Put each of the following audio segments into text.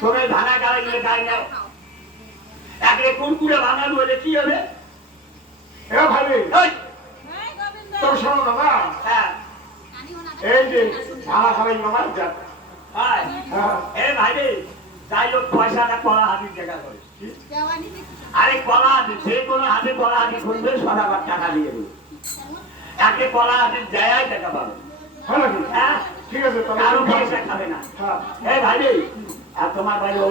তোরে ধানা গাড়ি গেলে গাড়ি নাও। একরে কুরকুরে বানানো হলে কি হবে? এ ভাই তোর শোনো না না হ্যাঁ। এই যে ভাড়া হ্যাঁ। এ ভাই যাই হোক পয়সাটা কলা হাতির জায়গা করে। আরে কলা হাতি যে কোনো হাতে কলা হাতি খুলবে সদাবার টাকা দিয়ে দেবে। একে কলা হাতির জায়গায় টাকা পাবে। হ্যাঁ। ঠিক আছে কারও পয়সা খাবে না। হ্যাঁ। ভাই আর তোমার বাড়ি ও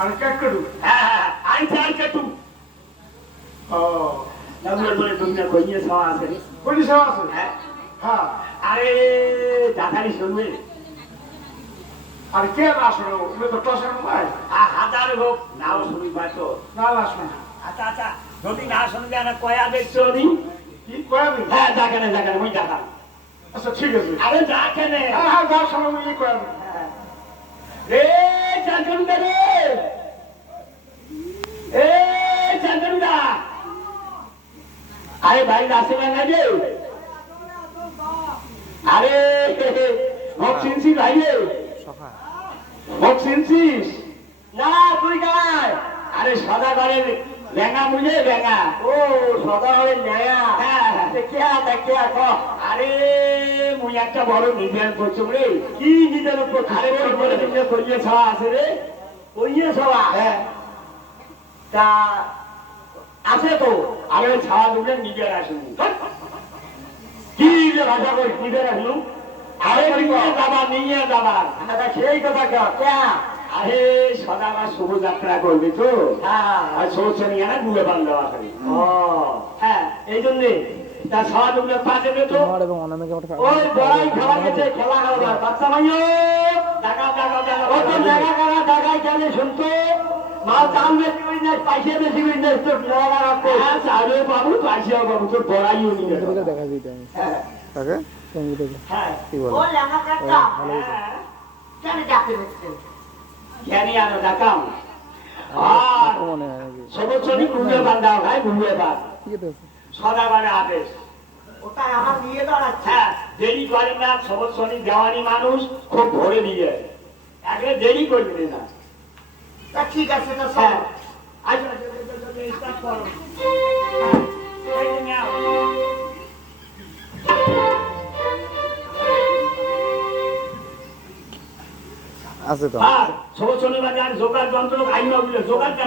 আর কাটু হ্যাঁ হ্যাঁ আই ও। বলে তুমি না কইয়ে খাওয়া আছে হ্যাঁ। হ্যাঁ। আরে দাদারি শুনবে আর কে না তো টসের ভাই হাজার হোক নাও শুনি পাইতো না না শোনো আচ্ছা আচ্ছা যদি না শুনবে না কয়া দেখছ নি? কি কয়াবি হ্যাঁ ডাকেনে ডাকেনে ওই ডাকা আচ্ছা ঠিক আছে। আরে ডাকেনে হ্যাঁ হ্যাঁ যার সময় উনি কয়াবি এ চাচুন্ডা রে। এ চাচুন্ডা আরে ভাই নাচে না রে আরে ভোগ চিনছিস ভাই রে? ভোগ চিনছিস? না তুই গায় আরে সদা ঘরে লেঙা বুঝে লেঙা। ও সদা ঘরে লেঙা। হ্যাঁ দেখিয়া দেখিয়া ক। আরে মুই একটা বড় নির্ধারণ করছ রে কি নির্ধারণ করছ আরে বলে তুমি কইয়ে ছাওয়া আছে রে। কইয়ে ছাওয়া হ্যাঁ। তা আছে তো। আমি ছাওয়া দুটো নিজে আসুন। কি যে ভাষা কই নিজে আসলু আরে নিয়ে যাবা নিয়ে যাবা। আচ্ছা সেই কথা কে? আরে সদাবার শুভযাত্রা করবে তো? হ্যাঁ। আর সমস্যা নিয়ে না ঘুরে বান দেওয়া হ্যাঁ এই জন্যে তা পা দেবে আমার আমার ওই বড়াই খেলা গেছে খেলা খেলা বাচ্চা ভাইও। টাকা টাকা টাকা ও তো জায়গা কারা জায়গায় গেলে শুনতো? মাল দাম বেশি করি না পয়সা বেশি করি না তোর জায়গা রাখো হ্যাঁ তোর দেখা দিতে আমি তাকে কম্পিউটার হ্যাঁ। কি বলে? বললে আমার কাছে কেন ডাকতে বসছেন জ্ঞানী আনো দেখাও আর ছবি ঘুমিয়ে ভাই ওটা আমার নিয়ে দাঁড়াচ্ছে। হ্যাঁ দেরি করি না শনি দেওয়ানি মানুষ খুব ভরে দিয়ে আগে দেরি করবি না। তা ঠিক আছে start করো। আছে তো। সবুজ শনিবার আর জোগাড় যন্ত্র আইনা বলে জোগাড় কে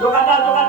জোগাড় জোগাড়